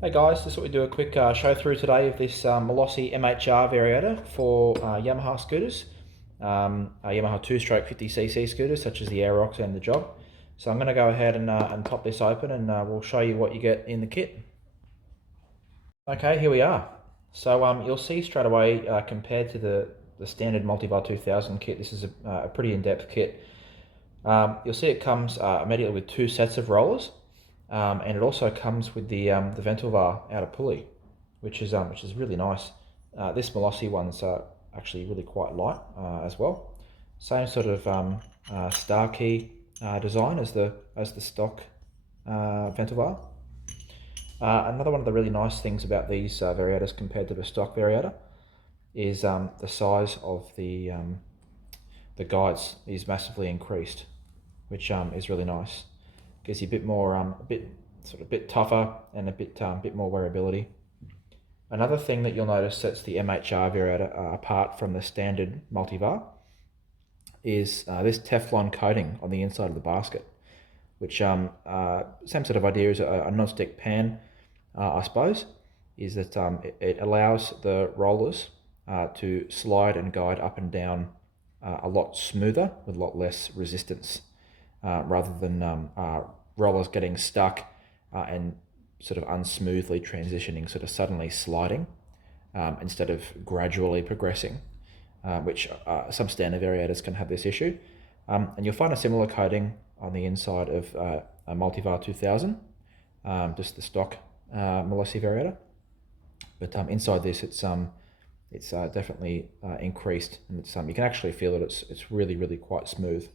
Hey guys, just thought we'd do a quick show through today of this Malossi MHR Variator for Yamaha scooters, Yamaha 2-stroke 50cc scooters such as the Aerox and the Jog. So I'm going to go ahead and pop this open and we'll show you what you get in the kit. Okay, here we are. So you'll see straight away compared to the standard Multivar 2000 kit, this is a pretty in-depth kit. You'll see it comes immediately with two sets of rollers. And it also comes with the Ventivar outer pulley, which is really nice. This Malossi one's actually really quite light as well. Same sort of star key design as the stock Ventivar. Another one of the really nice things about these Variators compared to the stock Variator is the size of the guides is massively increased, which is really nice. Gives you a bit more, a bit tougher and a bit more wearability. Another thing that you'll notice sets the MHR Variator apart from the standard Multivar is this Teflon coating on the inside of the basket, which same sort of idea as a non-stick pan, I suppose, is that it allows the rollers to slide and guide up and down a lot smoother with a lot less resistance, rather than rollers getting stuck and sort of unsmoothly transitioning, sort of suddenly sliding instead of gradually progressing, which some standard variators can have this issue. And you'll find a similar coating on the inside of a Multivar 2000, just the stock Malossi Variator. But inside this, it's definitely increased, and you can actually feel that it's really quite smooth.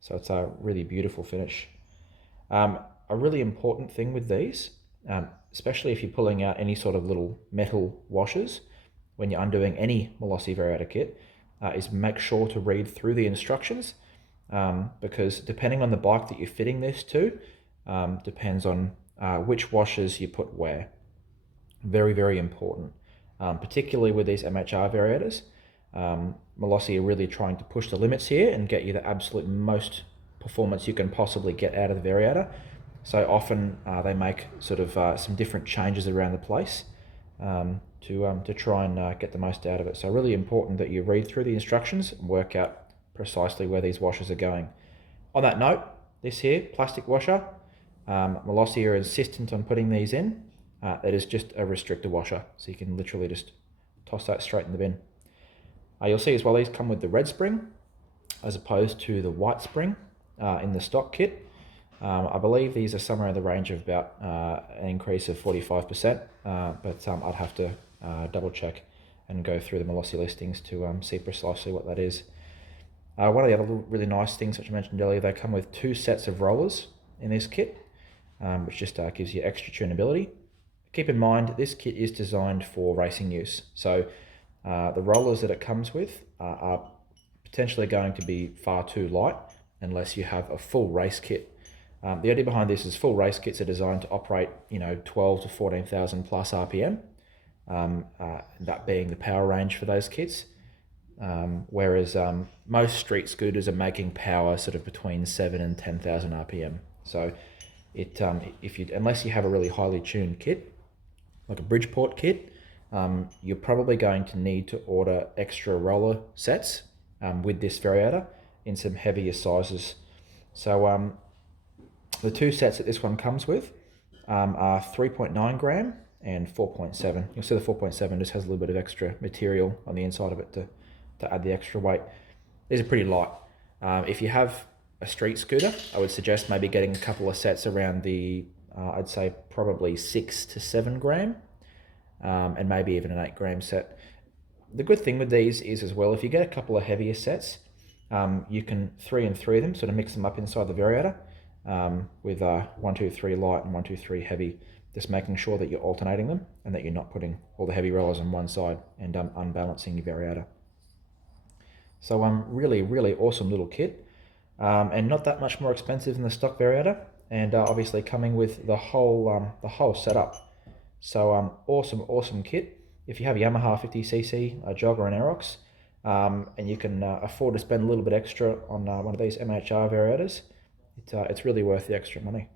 So it's a really beautiful finish. A really important thing with these, especially if you're pulling out any sort of little metal washers when you're undoing any Malossi Variator kit, is make sure to read through the instructions, because depending on the bike that you're fitting this to, depends on which washers you put where. Very important, particularly with these MHR Variators. Malossi are really trying to push the limits here and get you the absolute most performance you can possibly get out of the Variator. So often they make sort of some different changes around the place to try and get the most out of it. So really important that you read through the instructions and work out precisely where these washers are going. On that note, this here, plastic washer, Malossi are insistent on putting these in. That is just a restrictor washer, so you can literally just toss that straight in the bin. You'll see as well these come with the red spring as opposed to the white spring in the stock kit. I believe these are somewhere in the range of about an increase of 45%, but I'd have to double check and go through the Malossi listings to see precisely what that is. One of the other really nice things which I mentioned earlier, they come with two sets of rollers in this kit, which just gives you extra tunability. Keep in mind, this kit is designed for racing use, so the rollers that it comes with are potentially going to be far too light unless you have a full race kit. The idea behind this is full race kits are designed to operate, 12 to 14,000 plus RPM, that being the power range for those kits. Whereas most street scooters are making power sort of between 7 and 10,000 RPM. So unless you have a really highly tuned kit, like a Bridgeport kit, you're probably going to need to order extra roller sets with this Variator in some heavier sizes. So the two sets that this one comes with are 3.9 gram and 4.7. You'll see the 4.7 just has a little bit of extra material on the inside of it to add the extra weight. These are pretty light. If you have a street scooter, I would suggest maybe getting a couple of sets around the, I'd say probably 6 to 7 gram, and maybe even an 8 gram set. The good thing with these is as well, if you get a couple of heavier sets, you can 3 and 3 of them, sort of mix them up inside the Variator with 1, 2, 3 light and 1, 2, 3 heavy, just making sure that you're alternating them and that you're not putting all the heavy rollers on one side and unbalancing your Variator. So really awesome little kit, and not that much more expensive than the stock Variator, and obviously coming with the whole setup. So awesome kit. If you have a Yamaha 50cc, a Jog or an Aerox, and you can afford to spend a little bit extra on one of these MHR Variators, it's really worth the extra money.